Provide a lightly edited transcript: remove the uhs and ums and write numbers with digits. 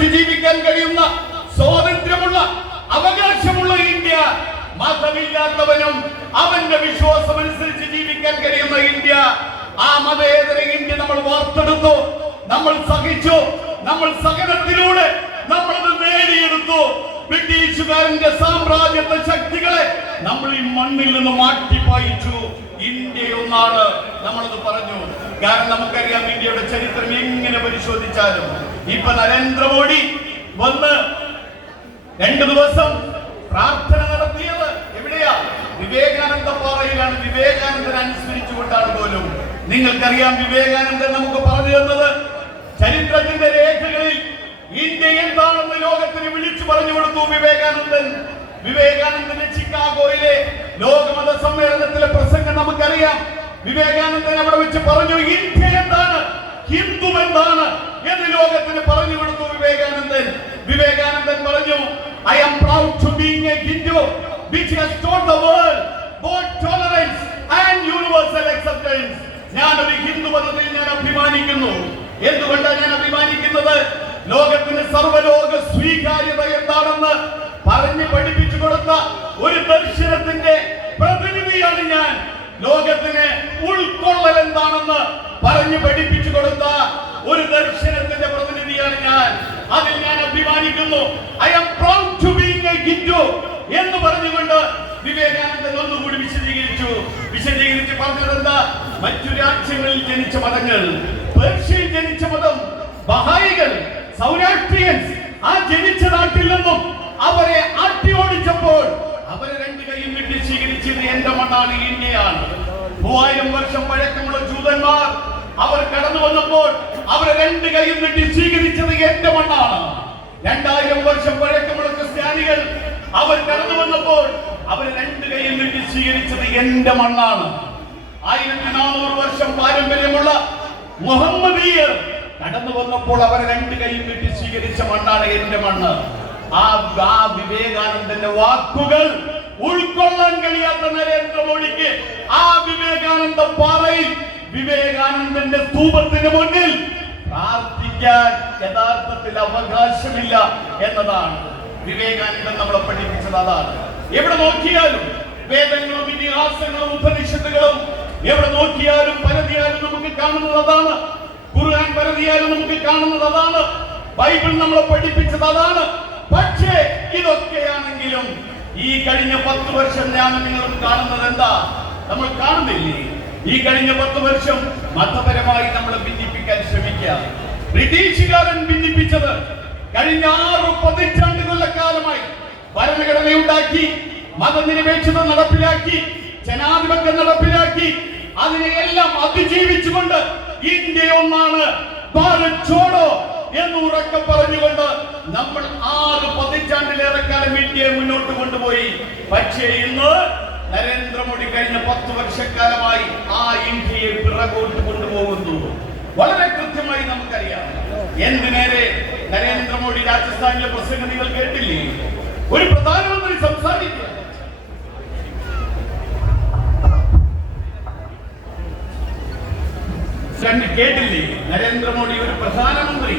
അനുസരിച്ച് ജീവിക്കാൻ കഴിയുന്ന സ്വാതന്ത്ര്യമുള്ള അവകാശമുള്ള ഇന്ത്യ, മതമില്ലാത്തവനും അവന്റെ വിശ്വാസം അനുസരിച്ച് ജീവിക്കാൻ കഴിയുന്ന ഇന്ത്യ, ആ മതേതര ഇന്ത്യ നമ്മൾ വാർത്തെടുത്തു, നമ്മൾ സഹിച്ചു, നമ്മൾ സഹനത്തിലൂടെ നമ്മളത് നേടിയെടുത്തു. ബ്രിട്ടീഷുകാരന്റെ സാമ്രാജ്യത്വ ശക്തികളെ നമ്മൾ ഈ മണ്ണിൽ നിന്ന് മാറ്റിപ്പായിച്ചു. ഇന്ത്യ ഒന്നാണ്, നമ്മളത് പറഞ്ഞു. കാരണം നമുക്കറിയാം ഇന്ത്യയുടെ ചരിത്രം എങ്ങനെ പരിശോധിച്ചാലും. ഇപ്പൊ നരേന്ദ്രമോദി വന്ന് 2 ദിവസം പ്രാർത്ഥന നടത്തിയത് എവിടെയാ? വിവേകാനന്ദ പാറയിലാണ്. വിവേകാനന്ദൻ അനുസ്മരിച്ചുകൊണ്ടാണ് പോലും. നിങ്ങൾക്കറിയാം വിവേകാനന്ദൻ നമുക്ക് പറഞ്ഞു തന്നത് ചരിത്രത്തിന്റെ രേഖകളിൽ ഇന്ത്യ എന്താണെന്ന് ലോകത്തിന് വിളിച്ചു പറഞ്ഞു കൊടുത്തു വിവേകാനന്ദൻ. വിവേകാനന്ദന്റെ ചിക്കാഗോയിലെ ലോകമത സമ്മേളനത്തിലെ പ്രസംഗം നമുക്കറിയാം. വിവേകാനന്ദൻ അവിടെ വെച്ച് പറഞ്ഞു ഇന്ത്യ എന്താണ്, ഹിന്ദു എന്താണ് എന്ന് ലോകത്തിന് പറഞ്ഞു കൊടുത്തു വിവേകാനന്ദൻ. വിവേകാനന്ദൻ പറഞ്ഞു I am proud to being a Hindu which has taught the world both tolerance and universal acceptance. ഞാൻ ഒരു ഹിന്ദു മതത്തിൽ ഞാൻ അഭിമാനിക്കുന്നു. എന്തുകൊണ്ടാണ് ഞാൻ അഭിമാനിക്കുന്നത്? ലോകത്തിന് സർവ്വലോക സ്വീകാര്യത എന്താണെന്ന് പറഞ്ഞ് പഠിപ്പിച്ചു കൊടുത്ത ഒരു ദർശനത്തിന്റെ പ്രതിനിധിയാണ് ഞാൻ. ലോകത്തിന് ഉൾക്കൊള്ളൽ എന്താണെന്ന് പറഞ്ഞ് പഠിപ്പിച്ചു കൊടുത്ത ഒരു ദർശനത്തിന്റെ പ്രതിനിധിയാണ് ഞാൻ. അതിൽ ഞാൻ അഭിമാനിക്കുന്നു. I am proud to being a Hindu എന്ന് പറഞ്ഞുകൊണ്ട് വിവേകാനന്ദൻ ഒന്നുകൂടി വിശദീകരിച്ച് പറഞ്ഞത് എന്താ? മറ്റു രാജ്യങ്ങളിൽ ജനിച്ച മതങ്ങൾ, പേർഷ്യയിൽ ജനിച്ച മതം, ബഹായികൾ, സൗരാഷ്ട്രിയൻസ്, ആ ജനിച്ച നാട്ടിൽ നിന്നും അവരെ ആട്ടി ഓടിച്ചപ്പോൾ അവരെ 2 കൈയും നീട്ടി സ്വീകരിച്ചത് എന്റെ മണ്ണാണ്, ഇന്ത്യയാണ്. 3000 വർഷം പഴക്കമുള്ള ജൂതന്മാർ അവർ കടന്നു വന്നപ്പോൾ അവരെ 2 കൈയും നീട്ടി സ്വീകരിച്ചത് എന്റെ മണ്ണാണ്. 2000 വർഷം പഴക്കമുള്ള ക്രിസ്ത്യാനികൾ അവർ കടന്നു വന്നപ്പോൾ അവരെ 2 കൈയും നീട്ടി സ്വീകരിച്ചത് എന്റെ മണ്ണാണ്. 1400 വർഷം പാരമ്പര്യമുള്ള മുഹമ്മദീയർ കടന്നു വന്നപ്പോൾ അവരെ 2 കൈയും നീട്ടി സ്വീകരിച്ച മണ്ണാണ് എന്റെ മണ്ണ്. ആ വിവേകാനന്ദന്റെ വാക്കുകൾ ഉൾക്കൊള്ളാൻ കഴിയാത്ത നരേന്ദ്രമോദിക്ക് ആ വിവേകാനന്ദ പാറയിൽ വിവേകാനന്ദന്റെ സ്തൂപത്തിന് മുന്നിൽ പ്രാർത്ഥിക്കാൻ യഥാർത്ഥത്തിൽ അവകാശമില്ല എന്നതാണ് വിവേകാനന്ദൻ നമ്മളെ പഠിപ്പിച്ചത്. അതാണ്. എവിടെ നോക്കിയാലും വേദങ്ങളും ഇതിഹാസങ്ങളും ഉപനിഷത്തുകളും എവിടെ നോക്കിയാലും പരതിയാലും നമുക്ക് കാണുന്നത് അതാണ്. ഖുർആൻ പരതിയാലും നമുക്ക് കാണുന്നത് അതാണ്. ബൈബിൾ നമ്മളെ പഠിപ്പിച്ചത് അതാണ്. പക്ഷേ ഇതൊക്കെയാണെങ്കിലും ഈ കഴിഞ്ഞ 10 വർഷം ഞാൻ നിങ്ങളും കാണുന്നത് എന്താ? നമ്മൾ കാണുന്നില്ലേ? ഈ കഴിഞ്ഞ 10 വർഷം മതപരമായി നമ്മളെ ഭിന്നിപ്പിക്കാൻ ശ്രമിക്കുക. ബ്രിട്ടീഷുകാരൻ ഭിന്നിപ്പിച്ചത് കഴിഞ്ഞ 6 പതിറ്റാണ്ടുകാലമായി ഭരണഘടനയുണ്ടാക്കി, മതനിരപേക്ഷത നടപ്പിലാക്കി, ജനാധിപത്യം നടപ്പിലാക്കി, അതിനെയെല്ലാം അതിജീവിച്ചുകൊണ്ട് ഇന്ത്യ ഒന്നാണ്, ഭാരത് ചോഡോ എന്ന് ഉറക്കെ പറഞ്ഞുകൊണ്ട് നമ്മൾ 6 പതിറ്റാണ്ടിലേറെ കാലം ഇന്ത്യയെ മുന്നോട്ട് കൊണ്ടുപോയി. പക്ഷേ ഇന്ന് നരേന്ദ്രമോദി കഴിഞ്ഞ 10 വർഷക്കാലമായി ആ ഇന്ത്യയെ പിറകോട്ട് കൊണ്ടുപോകുന്നു. വളരെ കൃത്യമായി നമുക്കറിയാം. എന്തിനേറെ നരേന്ദ്രമോദി രാജസ്ഥാനിലെ പ്രസംഗം നിങ്ങൾ കേട്ടില്ലേ? ഒരു പ്രധാനമന്ത്രി സംസാരിക്കുക, കേട്ടില്ലേ? നരേന്ദ്രമോദി ഒരു പ്രധാനമന്ത്രി